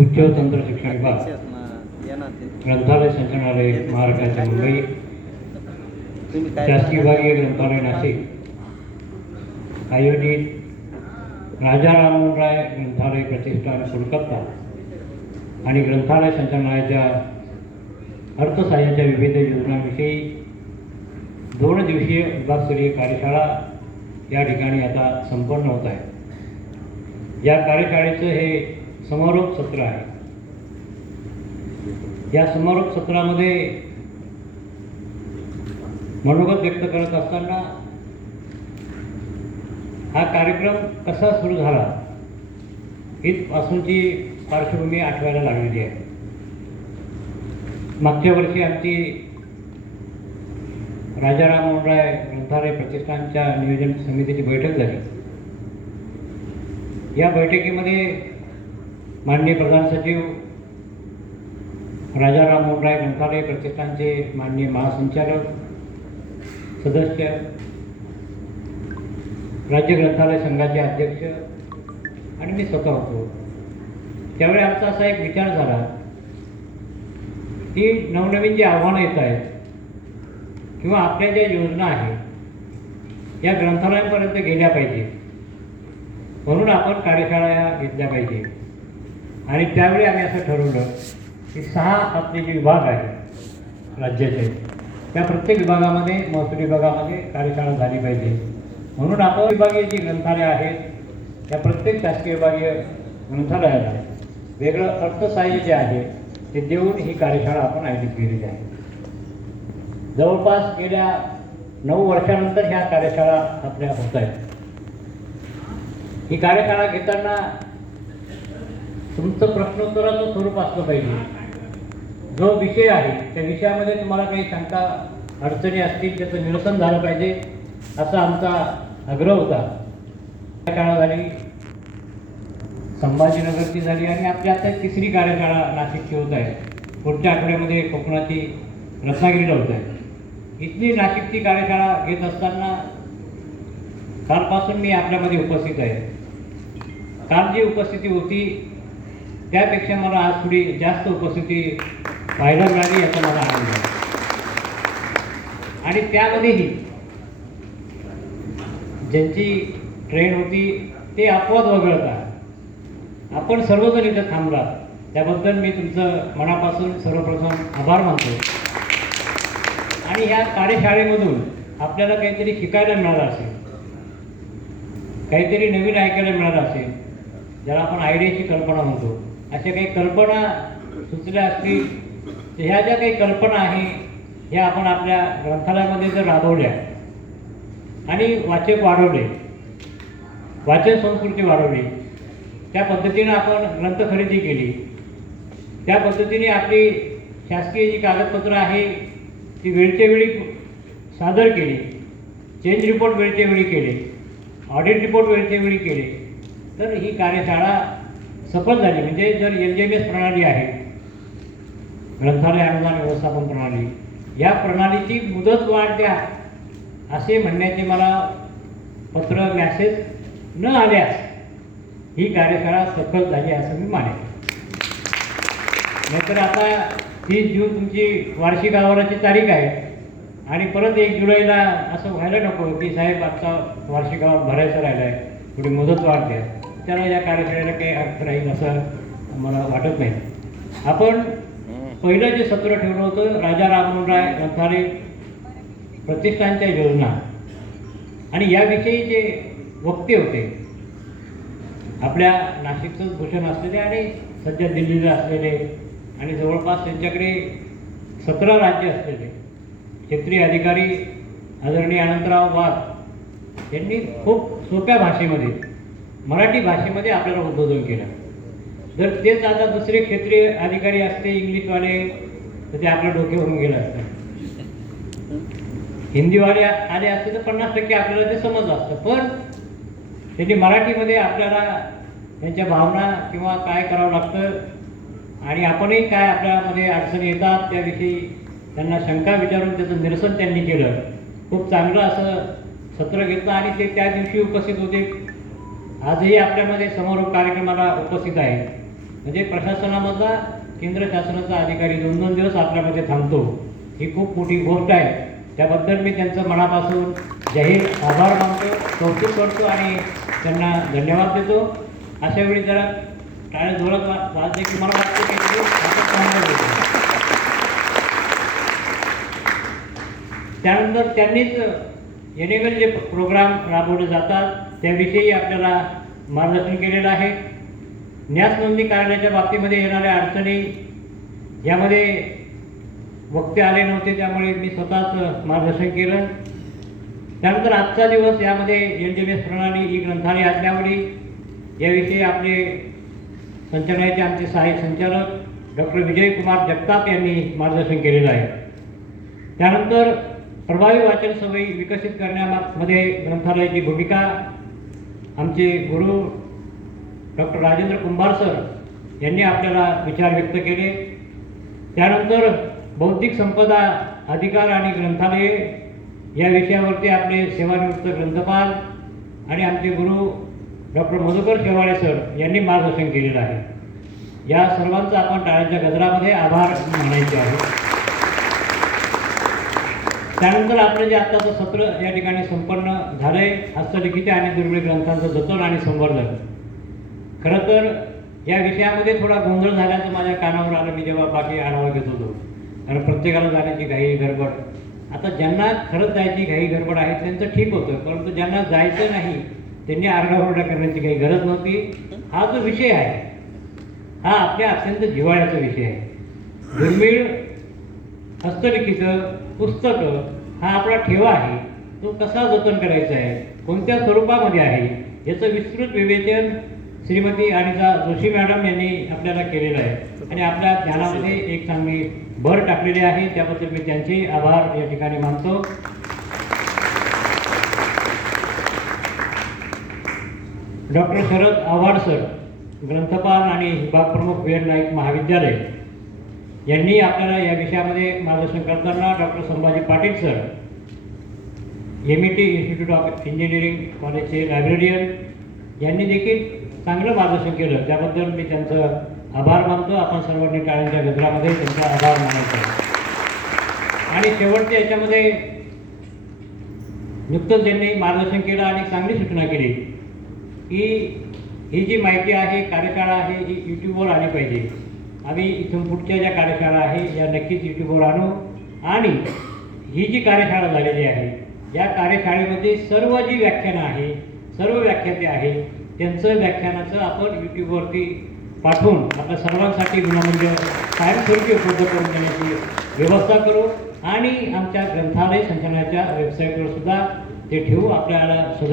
उच्च तंत्र शिक्षण विभाग ग्रंथालय संचालनालय महाराष्ट्राचे मुंबई शासकीय विभागीय ग्रंथालय नाशिक आयोजित राजा राममोहन राय ग्रंथालय प्रतिष्ठान कोलकाता आणि ग्रंथालय संचालनालयाच्या अर्थसहाय्याच्या विविध योजनांविषयी 2 दिवसीय विभागस्तरीय कार्यशाळा या ठिकाणी आता संपन्न होत आहे। या कार्यशाळेचं हे समारोप सत्र आहे। या समारोप सत्रामध्ये मनोगत व्यक्त करत असताना हा कार्यक्रम कसा सुरू झाला इथपासूनची पार्श्वभूमी आठवायला लागलेली आहे। मागच्या वर्षी आमची राजा राममोहन राय ग्रंथालय प्रतिष्ठानच्या नियोजन समितीची बैठक झाली। या बैठकीमध्ये माननीय प्रधान सचिव राजा राममोहन राय ग्रंथालय प्रतिष्ठानचे माननीय महासंचालक सदस्य, राज्य ग्रंथालय संघाचे अध्यक्ष आणि मी स्वतः होतो। त्यावेळी आमचा असा एक विचार झाला की नवनवीन जी आव्हानं येत आहेत किंवा आपल्या ज्या योजना आहेत या ग्रंथालयांपर्यंत गेल्या पाहिजे, म्हणून आपण कार्यशाळा या घेतल्या पाहिजे। आणि त्यावेळी आम्ही असं ठरवलं की 6 आपले जे विभाग आहेत राज्याचे त्या प्रत्येक विभागामध्ये महसूल विभागामध्ये कार्यशाळा झाली पाहिजे। म्हणून आपण विभागीय जी ग्रंथालय आहेत त्या प्रत्येक शासकीय विभागीय ग्रंथालयाला वेगळं अर्थसहाय्य जे आहे ते देऊन ही कार्यशाळा आपण आयोजित केलेली आहे। जवळपास गेल्या 9 वर्षानंतर ह्या कार्यशाळा आपल्या होत आहेत। ही कार्यशाळा घेताना तुमचं प्रश्नोत्तराचं स्वरूप असलं पाहिजे। जो विषय आहे त्या विषयामध्ये तुम्हाला काही शंका अडचणी असतील त्याचं निरसन झालं पाहिजे असा आमचा आग्रह होता। कार्यशाळा झाली, संभाजीनगरची झाली आणि आपली आता 3री कार्यशाळा नाशिकची होत आहे। पुढच्या आठवड्यामध्ये कोकणाची रत्नागिरीला होत आहे। इथली नाशिकची कार्यशाळा घेत असताना कालपासून मी आपल्यामध्ये उपस्थित आहे। काल जी उपस्थिती होती त्यापेक्षा मला आज थोडी जास्त उपस्थिती पाहायला मिळाली याचा मला आनंद आहे। आणि त्यामध्येही ज्यांची ट्रेन होती ते अपवाद वगळता आपण सर्वजण इथं थांबला त्याबद्दल मी तुमचं मनापासून सर्वप्रथम आभार मानतो। आणि ह्या कार्यशाळेमधून आपल्याला काहीतरी शिकायला मिळालं असेल, काहीतरी नवीन ऐकायला मिळालं असेल, ज्याला आपण आयडियाची कल्पना म्हणतो, अशा काही कल्पना सुचल्या असतील तर ह्या ज्या काही कल्पना आहे ह्या आपण आपल्या ग्रंथालयामध्ये जर राबवल्या आणि वाचक वाढवले, वाचन संस्कृती वाढवली, त्या पद्धतीनं आपण ग्रंथ खरेदी केली, त्या पद्धतीने आपली शासकीय जी कागदपत्रं आहे ती वेळच्या वेळी सादर केली, चेंज रिपोर्ट वेळच्या वेळी केले, ऑडिट रिपोर्ट वेळच्या वेळी केले, तर ही कार्यशाळा सफल झाली। म्हणजे जर LGMS प्रणाली आहे, ग्रंथालय अनुदान व्यवस्थापन प्रणाली, या प्रणालीची मुदत वाढ द्या असे म्हणण्याचे मला पत्र मॅसेज न आल्यास ही कार्यशाळा सफल झाली असं मी मानेन। नाहीतर आता 30 जून तुमची वार्षिक अहवालाची तारीख आहे आणि परत 1 जुलैला असं व्हायला नको की साहेब आजचा वार्षिक अहवाल भरायचा राहिला आहे, थोडी मुदत वाढ द्या, त्याला या कार्यशाळेला काही अर्थ राहील असं मला वाटत नाही। आपण पहिलं जे सत्र ठेवलं होतं राजा राममोहन राय ग्रंथालय प्रतिष्ठानच्या योजना आणि याविषयी जे वक्ते होते आपल्या नाशिकचं भूषण असलेले आणि सध्या दिल्लीला असलेले आणि जवळपास त्यांच्याकडे 17 राज्य असलेले क्षेत्रीय अधिकारी आदरणीय अनंतराव वाघ यांनी खूप सोप्या भाषेमध्ये मराठी भाषेमध्ये आपल्याला उद्बोधन केलं। जर तेच आता दुसरे क्षेत्रीय अधिकारी असते इंग्लिशवाले तर ते आपल्या डोक्यावरून गेलं असतं, हिंदीवाले आले असते तर 50% आपल्याला ते समजलं असतं, पण त्यांनी मराठीमध्ये आपल्याला त्यांच्या भावना किंवा काय करावं लागतं आणि आपणही काय आपल्यामध्ये अडचणी येतात त्याविषयी त्यांना शंका विचारून त्याचं निरसन त्यांनी केलं। खूप चांगलं असं सत्र घेतलं आणि ते त्या दिवशी उपस्थित होते। आजही आपल्यामध्ये समारोप कार्यक्रमाला उपस्थित आहे. म्हणजे प्रशासनामधला केंद्र शासनाचा अधिकारी 2-2 दिवस आपल्यामध्ये थांबतो, ही खूप मोठी गोष्ट आहे. त्याबद्दल मी त्यांचं मनापासून जाहीर आभार मानतो, कौतुक करतो आणि त्यांना धन्यवाद देतो. अशा वेळी जरा टाळ्या जोरात वाजले की मला वाटतं की ते आपण चांगलं होतं. त्यानंतर त्यांनीच येणेवेळी जे प्रोग्राम राबवले जातात त्याविषयी आपल्याला मार्गदर्शन केलेलं आहे. न्यास नोंदणी कार्यालयाच्या बाबतीमध्ये येणाऱ्या अडचणी यामध्ये वक्ते आले नव्हते, त्यामुळे मी स्वतःच मार्गदर्शन केलं. त्यानंतर आजचा दिवस यामध्ये LGMS प्रणाली ई ग्रंथालय आज्ञावली याविषयी आपले संचालनालयाचे आमचे सहाय्यक संचालक डॉक्टर विजयकुमार जगताप यांनी मार्गदर्शन केलेलं आहे. त्यानंतर प्रभावी वाचन सवयी विकसित करण्यामध्ये ग्रंथालयाची भूमिका आमचे गुरु डॉक्टर राजेंद्र कुंभार सर यांनी आपल्याला विचार व्यक्त केले. त्यानंतर बौद्धिक संपदा अधिकार आणि ग्रंथालये या विषयावरती आपले सेवानिवृत्त ग्रंथपाल आणि आमचे गुरु डॉक्टर मधुकर शेवाळे सर यांनी मार्गदर्शन केलेलं आहे. या सर्वांचा आपण टाळ्यांच्या गजरामध्ये आभार मानायचे आहे. त्यानंतर आपलं जे आत्ताचं सत्र या ठिकाणी संपन्न झालं आहे, हस्तलिखित आणि दुर्मिळ ग्रंथांचं जतन आणि संवर्धन. खरं तर या विषयामध्ये थोडा गोंधळ झाल्याचं माझ्या कानावर आलं मी जेव्हा बाकी आढावा घेत होतो. कारण प्रत्येकाला जाण्याची घाई गडबड. आता ज्यांना खरंच जायची घाई गडबड आहे त्यांचं ठीक होतं, परंतु ज्यांना जायचं नाही त्यांनी आरडाओरडा करण्याची काही गरज नव्हती. हा जो विषय आहे हा आपल्या अत्यंत जिव्हाळ्याचा विषय आहे. दुर्मिळ हस्तलिखित पुस्तकं हा आपला ठेवा आहे, तो कसा जतन करायचा आहे, कोणत्या स्वरूपामध्ये आहे याचं विस्तृत विवेचन श्रीमती अनिता जोशी मॅडम यांनी आपल्याला केलेलं आहे आणि आपल्या ज्ञानामध्ये एक चांगली भर टाकलेली आहे. त्याबद्दल मी त्यांचे आभार या ठिकाणी मानतो. डॉक्टर शरद आव्हाड सर ग्रंथपाल आणि विभाग प्रमुख वीर नाईक महाविद्यालय यांनी आपल्याला या विषयामध्ये मार्गदर्शन करताना doctor Sambhaji Patil sir MIT institute of engineering कॉलेजचे लायब्ररियन यांनी देखील चांगलं मार्गदर्शन केलं. त्याबद्दल मी त्यांचं आभार मानतो. आपण सर्वांनी टाळ्यांच्या गजरामध्ये त्यांचा आभार मानायचा. आणि शेवटच्या याच्यामध्ये नुकतंच त्यांनी मार्गदर्शन केलं आणि चांगली सूचना केली की ही जी माहिती आहे, कार्यशाळा आहे, ही यूट्यूबवर आली पाहिजे. आम्ही इथून पुढच्या ज्या कार्यशाळा आहे या नक्कीच यूट्यूबवर आणू आणि ही जी कार्यशाळा झालेली आहे या कार्यशाळेमध्ये सर्व जी व्याख्यानं आहे, सर्व व्याख्याते आहे त्यांचं व्याख्यानाचं आपण यूट्यूबवरती पाठवून आपल्या सर्वांसाठी विनामूल्य कायमस्वरूपी उपलब्ध करून देण्याची व्यवस्था करू आणि आमच्या ग्रंथालय संचालनाच्या वेबसाईटवर सुद्धा ते ठेवू. आपल्याला सदैव